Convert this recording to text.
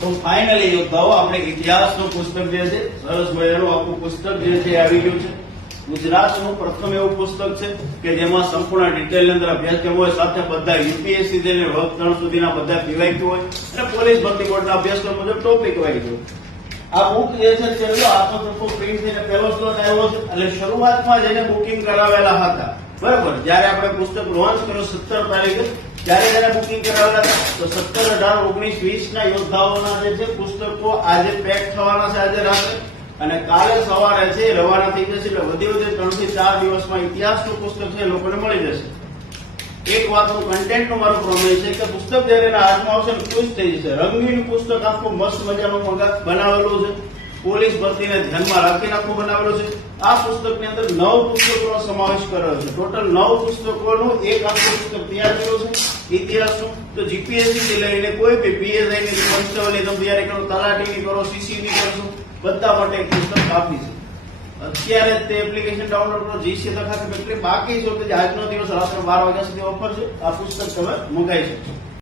તો ફાઇનલી યોદ્ધાઓ આપણે ઇતિહાસનું પુસ્તક જે છે સરસ મજાનું આખું પુસ્તક જે છે એ આવી ગયું છે. ગુજરાતનું પ્રથમ એવું પુસ્તક છે કે જેમાં સંપૂર્ણ ડિટેલ અંદર અભ્યાસક્રમ હોય, સાથે બધા યુપીએસસી થી વર્ગ 3 સુધીના બધા પીવાયક્યુ હોય અને પોલીસ ભરતી બોર્ડના અભ્યાસક્રમ મુજબ ટોપિક વાઇઝ હોય. આ બુક જે છે તે આત્મતત્વ પ્રિન્ટ થઈને પહેલો સ્લોટ આવ્યો છે. એટલે શરૂઆતમાં જેને બુકિંગ કરાવેલા હતા, બરાબર, જયારે આપણે પુસ્તક લોન્ચ કર્યો 17 તારીખે, ત્યારે જયારે બુકિંગ કરાવેલા હતા તો 17, 18, 19, 20 ના યોદ્ધાઓના જે છે પુસ્તકો આજે પેક થવાના છે આજે રાત્રે, અને કાલે સવારે છે રવાના થઈ જશે. એટલે વધુ 3 થી 4 દિવસમાં ઇતિહાસનું પુસ્તક છે લોકોને મળી જશે. એક વાતનું કન્ટેન્ટનું મારું પ્રોમિસ છે કે પુસ્તક જયારે એના હાથમાં આવશે ને ખુશ થઈ જશે. રંગીન પુસ્તક આખું મસ્ત મજાનું બનાવેલું છે, પોલીસ ભરતીને ધ્યાનમાં રાખીને આખું બનાવેલું છે. આ પુસ્તકની અંદર 9 પુસ્તકોનો સમાવેશ કર્યો છે. ટોટલ 9 પુસ્તકોનું એક આખું પુસ્તક તૈયાર કર્યું છે ઇતિહાસનું. તો જીપીએસસી થી લઈને કોઈ બી પીએસઆઈ ની, કોન્સ્ટેબલની તમે તૈયારી કરો, તલાટીની કરો, સીસીની કરશો, બધા માટે એક પુસ્તક આપી છે. અત્યારે તે એપ્લિકેશન ડાઉનલોડ કરો, જીસી દખાત બાકી છે કે આજનો દિવસ રાત્રે 12 વાગ્યા સુધી ઓફર છે. આ પુસ્તક તમે મંગાવી શકશો.